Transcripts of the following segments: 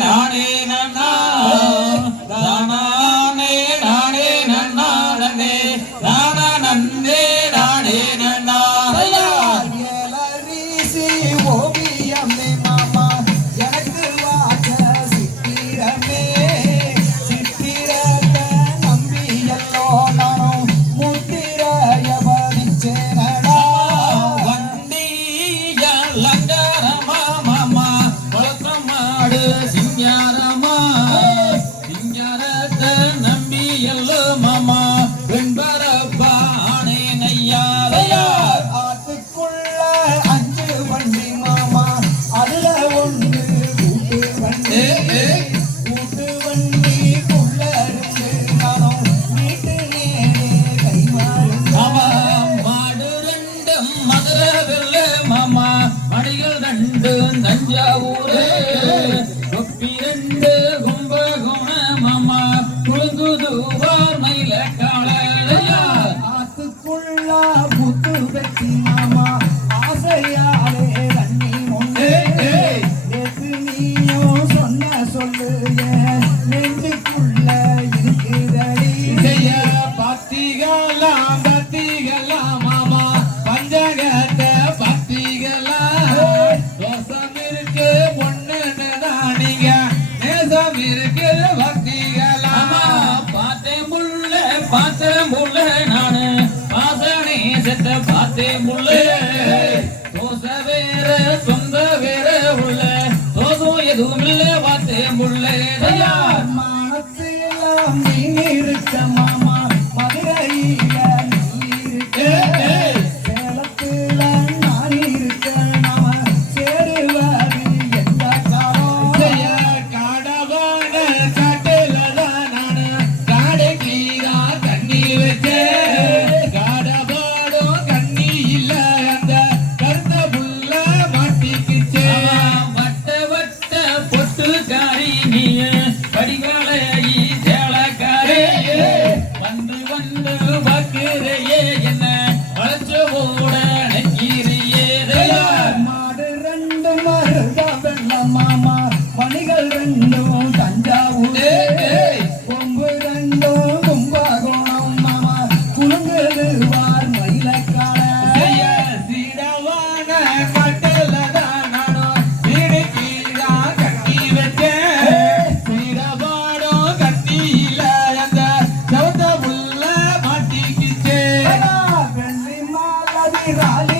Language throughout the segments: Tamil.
நானே என்ன பாத்தே முள்ள. தோச வேற சொந்த வேற உள்ள. தோசம் எதுவும் இல்ல பாத்தே நீ நிறுத்தமா நீய படிகாலையி சேலக்காரே வந்து வந்து பார்க்கிறையே என்ன வளர்ச்ச போட நினைக்கிறையே மாடு ரெண்டு மாறு வெள்ளம் மாமா மணிகள் ரெண்டும் தஞ்சாவூர். கொம்பு ரெண்டும் கும்பகோணம் மாமா குழுங்கு ਦਿਵਾਲੀ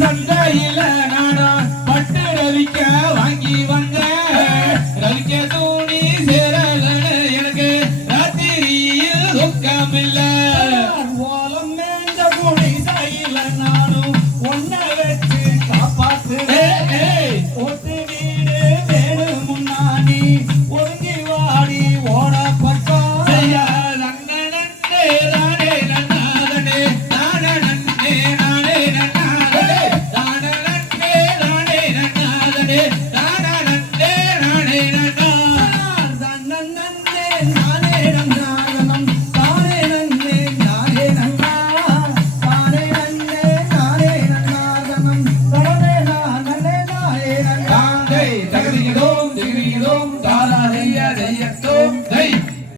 சந்தையில நானா பட்டு ரவிக்க வாங்கி வந்த. ரவிக்க தூணி சேரலன எனக்கு ராத்திரியில் துக்கம் இல்ல ஓலம் மேஞ்ச புனை சாயில நானும் ஒன்ன வச்சு காப்பாத்து